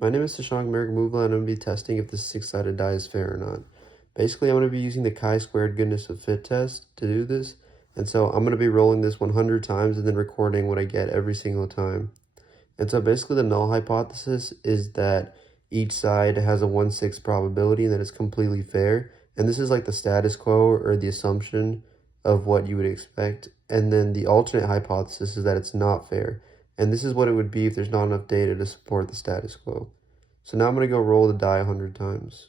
My name is Sashank Merrick-Muvla, and I'm going to be testing if this six-sided die is fair or not. Basically, I'm going to be using the chi-squared goodness of fit test to do this, and so I'm going to be rolling this 100 times and then recording what I get every single time. And so basically the null hypothesis is that each side has a 1/6 probability and that it's completely fair. And this is like the status quo or the assumption of what you would expect. And then the alternate hypothesis is that it's not fair. And this is what it would be if there's not enough data to support the status quo. So now I'm going to go roll the die 100 times.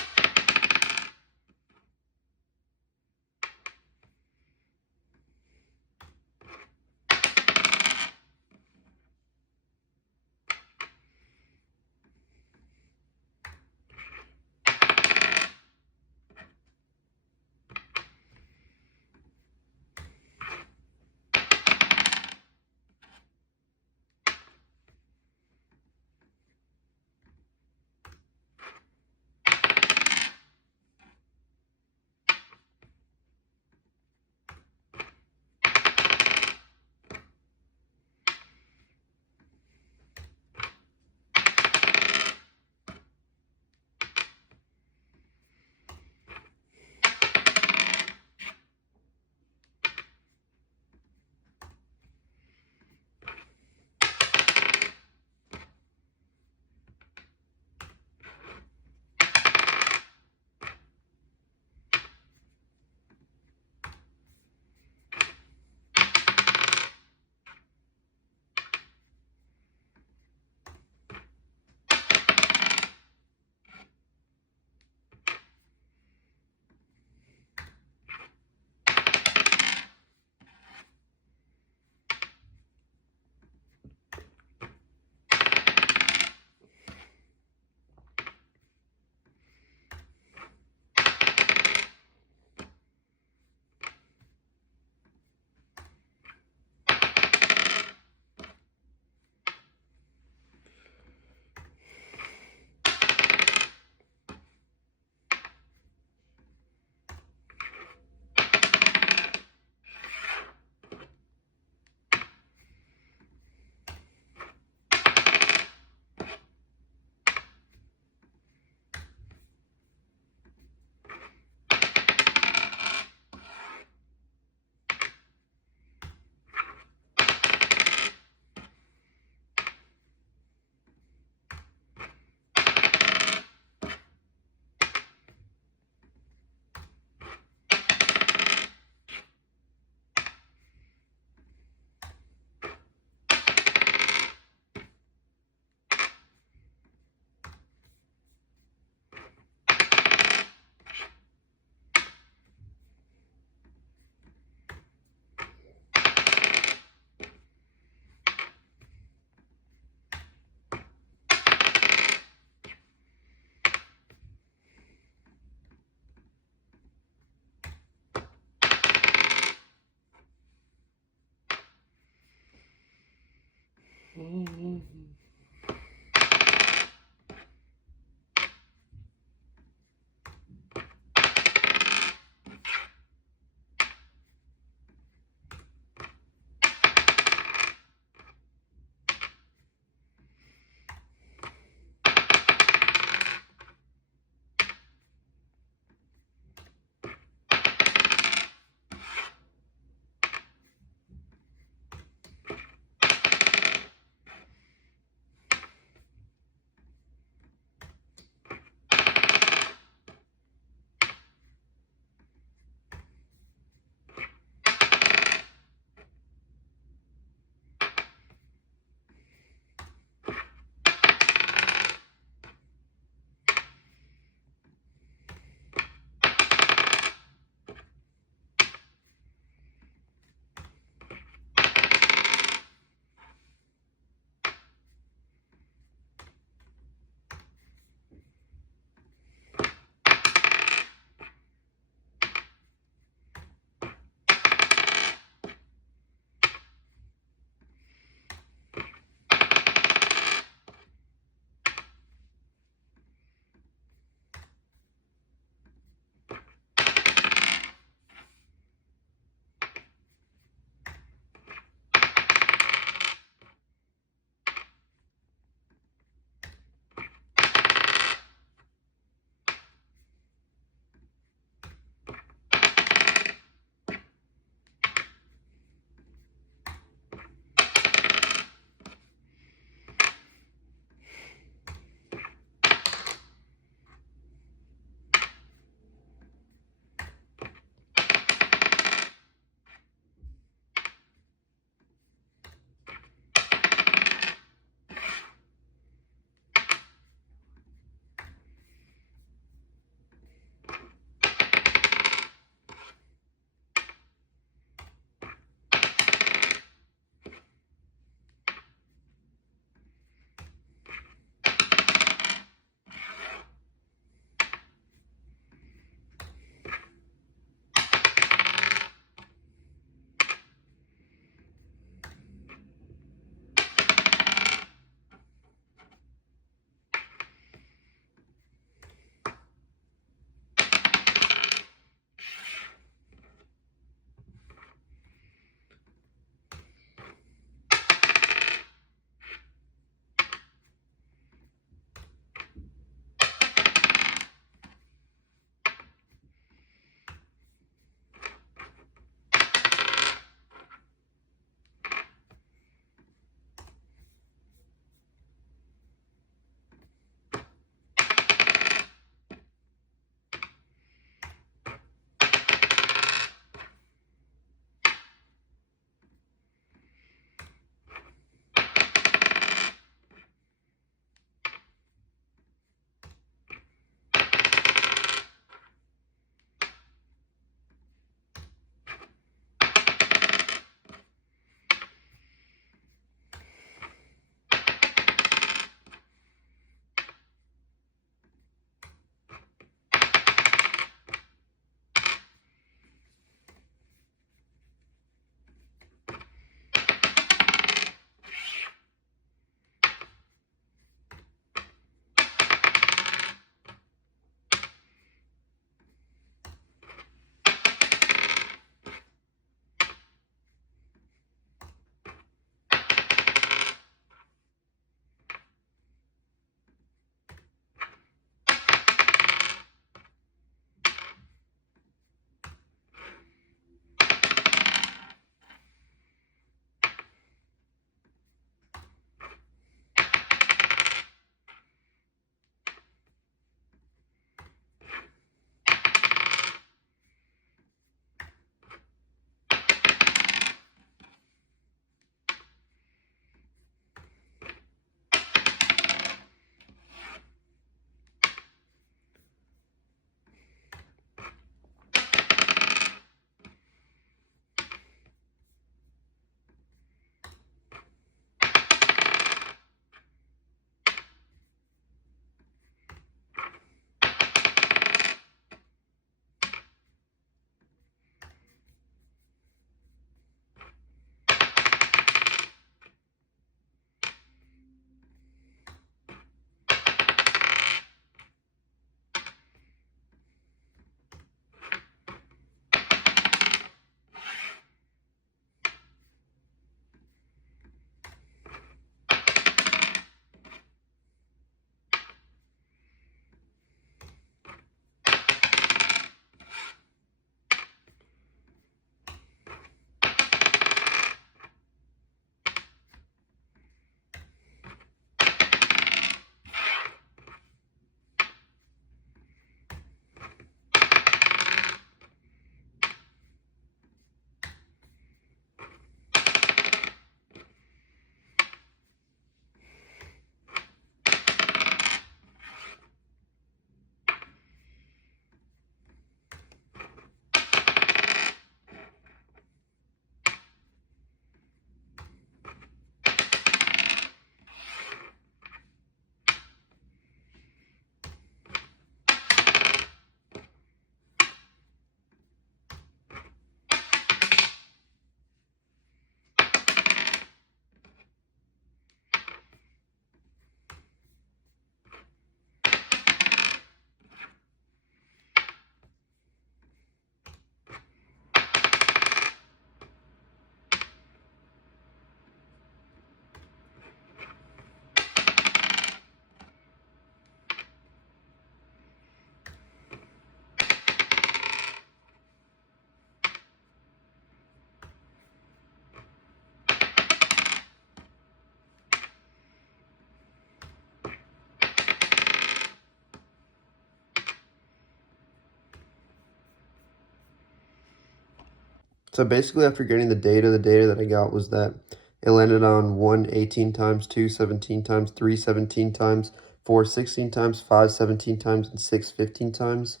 So basically, after getting the data that I got was that it landed on 1 18 times, 2 17 times, 3 17 times, 4 16 times, 5 17 times, and 6 15 times.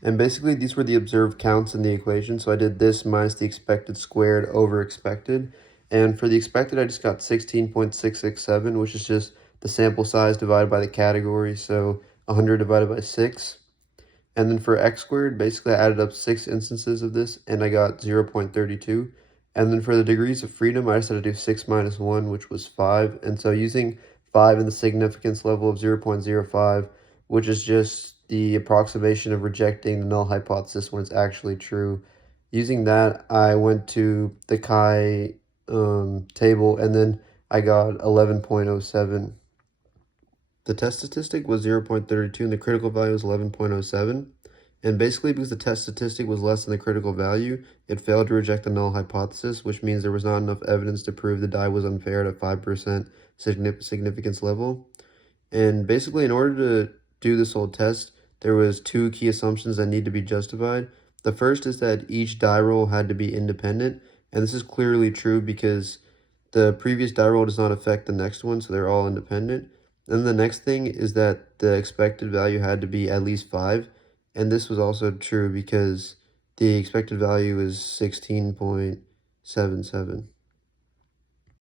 And basically, these were the observed counts in the equation. So I did this minus the expected squared over expected. And for the expected, I just got 16.667, which is just the sample size divided by the category. So 100 divided by 6. And then for x squared, basically I added up 6 instances of this, and I got 0.32. And then for the degrees of freedom, I just had to do 6 minus 1, which was 5. And so using 5 in the significance level of 0.05, which is just the approximation of rejecting the null hypothesis when it's actually true. Using that, I went to the chi table, and then I got 11.07. The test statistic was 0.32 and the critical value was 11.07. And basically, because the test statistic was less than the critical value, it failed to reject the null hypothesis, which means there was not enough evidence to prove the die was unfair at a 5% significance level. And basically, in order to do this whole test, there was 2 key assumptions that need to be justified. The first is that each die roll had to be independent, and this is clearly true because the previous die roll does not affect the next one, so they're all independent. Then the next thing is that the expected value had to be at least 5, and this was also true because the expected value is 16.77.